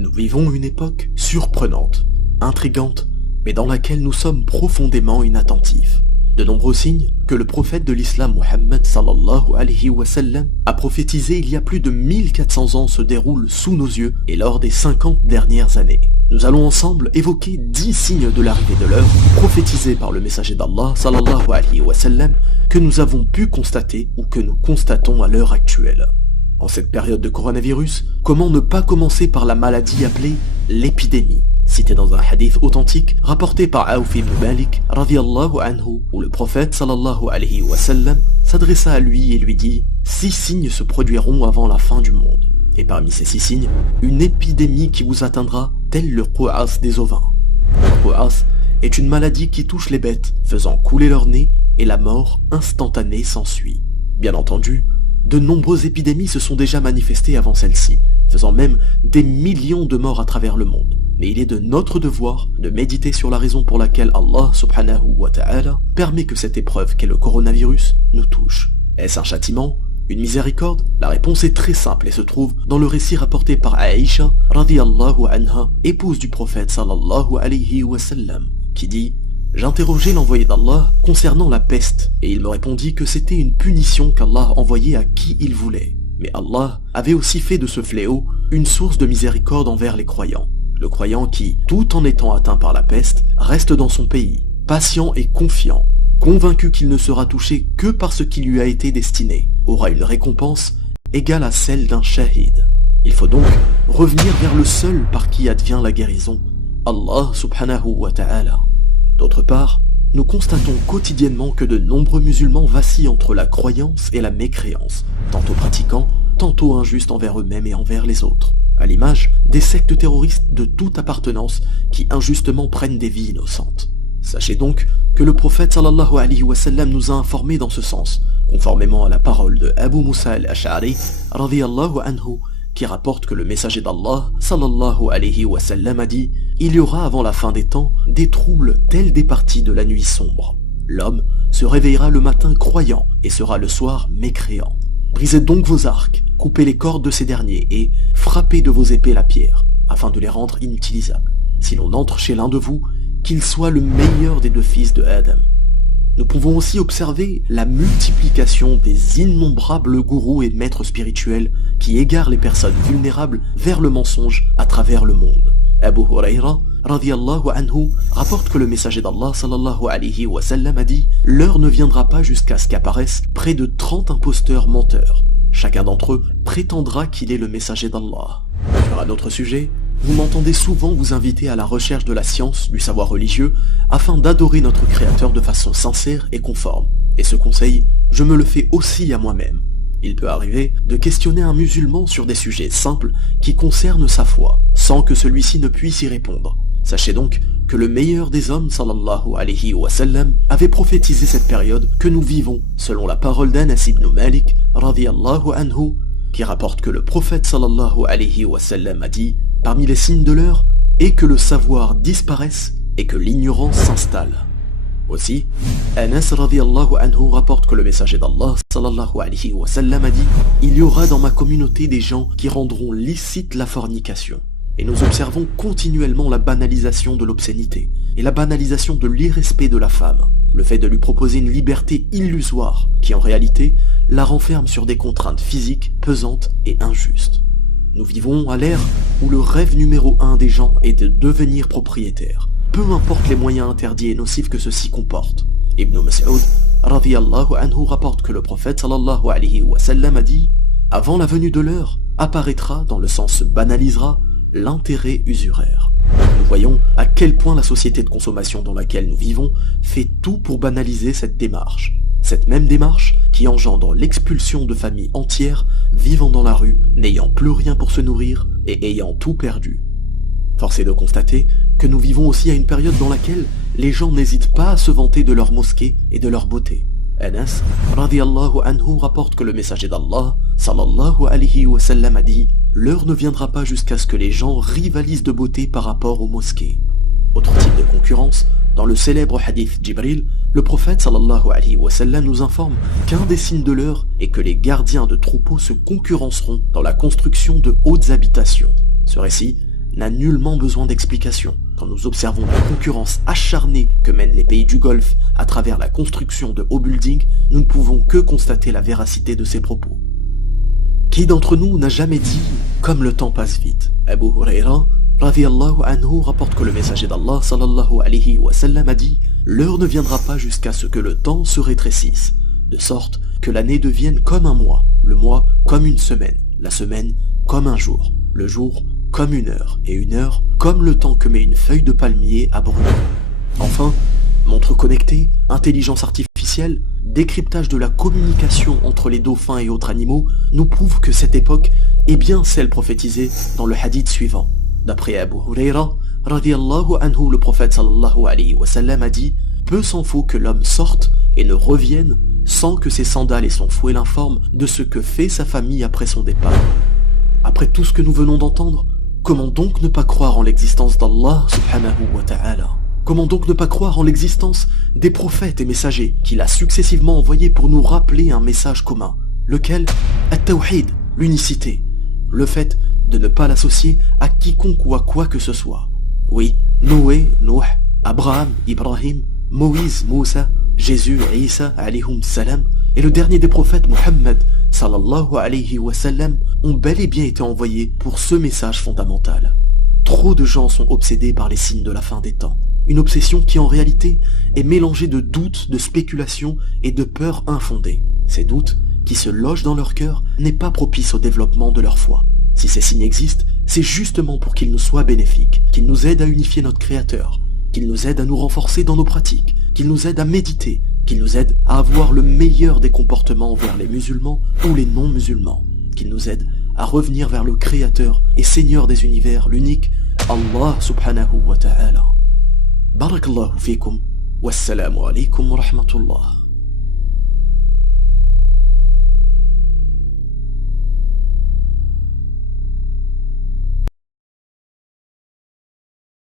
Nous vivons une époque surprenante, intrigante, mais dans laquelle nous sommes profondément inattentifs. De nombreux signes que le prophète de l'islam Muhammad sallallahu alayhi wa sallam a prophétisé il y a plus de 1400 ans se déroulent sous nos yeux et lors des 50 dernières années. Nous allons ensemble évoquer 10 signes de l'arrivée de l'heure prophétisés par le messager d'Allah sallallahu alayhi wa sallam que nous avons pu constater ou que nous constatons à l'heure actuelle. En cette période de coronavirus, comment ne pas commencer par la maladie appelée l'épidémie, citée dans un hadith authentique rapporté par Auf ibn Malik radiyallahu anhu, où le prophète sallallahu alayhi wa sallam s'adressa à lui et lui dit « 6 signes se produiront avant la fin du monde. Et parmi ces 6 signes, une épidémie qui vous atteindra, tel le qu'as des ovins. Le qu'as est une maladie qui touche les bêtes, faisant couler leur nez, et la mort instantanée s'ensuit. Bien entendu, de nombreuses épidémies se sont déjà manifestées avant celle-ci, faisant même des millions de morts à travers le monde. Mais il est de notre devoir de méditer sur la raison pour laquelle Allah subhanahu wa ta'ala permet que cette épreuve qu'est le coronavirus nous touche. Est-ce un châtiment? Une miséricorde? La réponse est très simple et se trouve dans le récit rapporté par Aïcha radiyallahu anha, épouse du prophète sallallahu alayhi wa sallam, qui dit « J'interrogeai l'envoyé d'Allah concernant la peste, et il me répondit que c'était une punition qu'Allah envoyait à qui il voulait. Mais Allah avait aussi fait de ce fléau une source de miséricorde envers les croyants. Le croyant qui, tout en étant atteint par la peste, reste dans son pays, patient et confiant, convaincu qu'il ne sera touché que par ce qui lui a été destiné, aura une récompense égale à celle d'un shahid. Il faut donc revenir vers le seul par qui advient la guérison, Allah subhanahu wa ta'ala. D'autre part, nous constatons quotidiennement que de nombreux musulmans vacillent entre la croyance et la mécréance, tantôt pratiquants, tantôt injustes envers eux-mêmes et envers les autres, à l'image des sectes terroristes de toute appartenance qui injustement prennent des vies innocentes. Sachez donc que le prophète sallallahu alayhi wa sallam nous a informés dans ce sens, conformément à la parole de Abu Musa al-Ash'ari radiyallahu anhu, qui rapporte que le messager d'Allah sallallahu alayhi wa sallam a dit « Il y aura avant la fin des temps des troubles tels des parties de la nuit sombre. L'homme se réveillera le matin croyant et sera le soir mécréant. Brisez donc vos arcs, coupez les cordes de ces derniers et frappez de vos épées la pierre, afin de les rendre inutilisables. Si l'on entre chez l'un de vous, qu'il soit le meilleur des 2 fils de Adam. » Nous pouvons aussi observer la multiplication des innombrables gourous et maîtres spirituels qui égarent les personnes vulnérables vers le mensonge à travers le monde. Abu Huraira radiyallahu anhu rapporte que le messager d'Allah sallallahu alayhi wa sallam a dit « L'heure ne viendra pas jusqu'à ce qu'apparaissent près de 30 imposteurs menteurs. Chacun d'entre eux prétendra qu'il est le messager d'Allah. » Sur un autre sujet, vous m'entendez souvent vous inviter à la recherche de la science, du savoir religieux, afin d'adorer notre Créateur de façon sincère et conforme. Et ce conseil, je me le fais aussi à moi-même. Il peut arriver de questionner un musulman sur des sujets simples qui concernent sa foi, sans que celui-ci ne puisse y répondre. Sachez donc que le meilleur des hommes, sallallahu alayhi wa sallam, avait prophétisé cette période que nous vivons, selon la parole d'Anas ibn Malik, radiyallahu anhu, qui rapporte que le prophète sallallahu alayhi wa sallam a dit « Parmi les signes de l'heure est que le savoir disparaisse et que l'ignorance s'installe. » Aussi, Anas radiyallahu anhu rapporte que le messager d'Allah sallallahu alayhi wa sallam a dit « Il y aura dans ma communauté des gens qui rendront licite la fornication. » Et nous observons continuellement la banalisation de l'obscénité et la banalisation de l'irrespect de la femme, le fait de lui proposer une liberté illusoire qui en réalité la renferme sur des contraintes physiques pesantes et injustes. Nous vivons à l'ère où le rêve numéro 1 des gens est de devenir propriétaire, peu importe les moyens interdits et nocifs que ceux-ci comportent. Ibn Mas'ud radiyallahu anhu rapporte que le prophète sallallahu alayhi wa sallam a dit « Avant la venue de l'heure, apparaîtra, dans le sens se banalisera, l'intérêt usuraire. » Nous voyons à quel point la société de consommation dans laquelle nous vivons fait tout pour banaliser cette démarche. Cette même démarche qui engendre l'expulsion de familles entières vivant dans la rue, n'ayant plus rien pour se nourrir et ayant tout perdu. Force est de constater que nous vivons aussi à une période dans laquelle les gens n'hésitent pas à se vanter de leur mosquée et de leur beauté. Anas radiyallahu anhu rapporte que le messager d'Allah sallallahu alayhi wa sallam a dit « L'heure ne viendra pas jusqu'à ce que les gens rivalisent de beauté par rapport aux mosquées. » Autre type de concurrence, dans le célèbre hadith Jibril, le prophète sallallahu alayhi wa sallam nous informe qu'un des signes de l'heure est que les gardiens de troupeaux se concurrenceront dans la construction de hautes habitations. Ce récit n'a nullement besoin d'explication. Quand nous observons la concurrence acharnée que mènent les pays du Golfe à travers la construction de hauts buildings, nous ne pouvons que constater la véracité de ces propos. Qui d'entre nous n'a jamais dit « comme le temps passe vite » Abu Huraira radiyallahu anhu rapporte que le messager d'Allah sallallahu alayhi wa sallam a dit « L'heure ne viendra pas jusqu'à ce que le temps se rétrécisse, de sorte que l'année devienne comme un mois, le mois comme une semaine, la semaine comme un jour, le jour comme une heure, et une heure comme le temps que met une feuille de palmier à brûler. » Enfin, montres connectées, intelligence artificielle, décryptage de la communication entre les dauphins et autres animaux nous prouvent que cette époque est bien celle prophétisée dans le hadith suivant. D'après Abu Huraira, radiyallahu anhu, le prophète sallallahu alayhi wa sallam a dit « Peu s'en faut que l'homme sorte et ne revienne sans que ses sandales et son fouet l'informent de ce que fait sa famille après son départ. » Après tout ce que nous venons d'entendre, comment donc ne pas croire en l'existence d'Allah subhanahu wa ta'ala? Comment donc ne pas croire en l'existence des prophètes et messagers qu'il a successivement envoyés pour nous rappeler un message commun, lequel? At-Tawhid, l'unicité, le fait de ne pas l'associer à quiconque ou à quoi que ce soit. Oui, Noé, Nuh, Abraham, Ibrahim, Moïse, Moussa, Jésus, Isa, alayhum salam, et le dernier des prophètes, Muhammad, sallallahu alayhi wa sallam, ont bel et bien été envoyés pour ce message fondamental. Trop de gens sont obsédés par les signes de la fin des temps. Une obsession qui en réalité est mélangée de doutes, de spéculations et de peurs infondées. Ces doutes, qui se logent dans leur cœur, n'est pas propice au développement de leur foi. Si ces signes existent, c'est justement pour qu'ils nous soient bénéfiques, qu'ils nous aident à unifier notre Créateur, qu'ils nous aident à nous renforcer dans nos pratiques, qu'ils nous aident à méditer, qu'ils nous aident à avoir le meilleur des comportements envers les musulmans ou les non-musulmans, qu'ils nous aident à revenir vers le Créateur et Seigneur des univers, l'unique Allah subhanahu wa ta'ala. Barakallahu fikum, wassalamu alaykum wa rahmatullah.